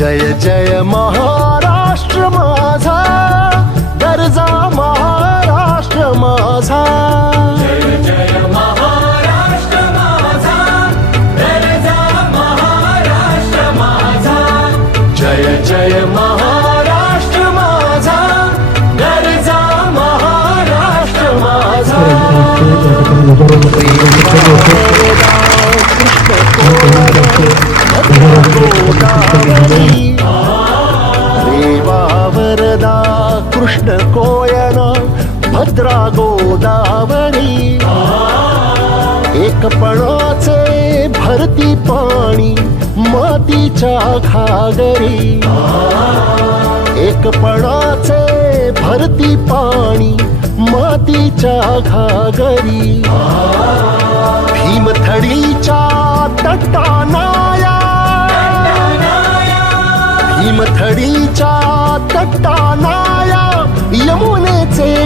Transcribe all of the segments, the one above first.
जय जय महाराष्ट्र कृष्ण कोयना भद्रा गोदावरी. एकपणाचे भरती पाणी मातीच्या घागरी. एकपणाचे भरती पाणी मातीच्या घागरी. भीमथडीच्या तटानाया. भीमथडीच्या यमुनेचे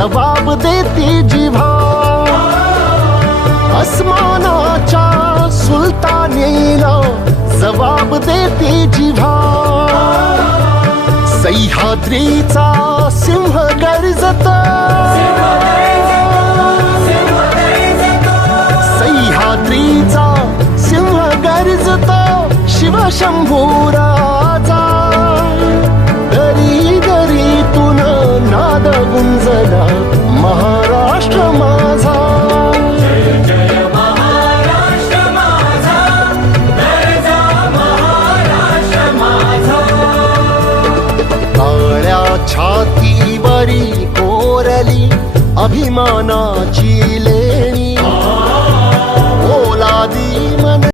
जबाब देती जिव्हा अस्मानाच्या सुलतानीला जबाब देती जिव्हा सह्याद्रीचा सिंह गर्जत. सह्याद्रीचा सिंह गर्जत. शिवशंभूराजा गुंजला महाराष्ट्र माझा. छाती बरी कोरली अभिमानाची ले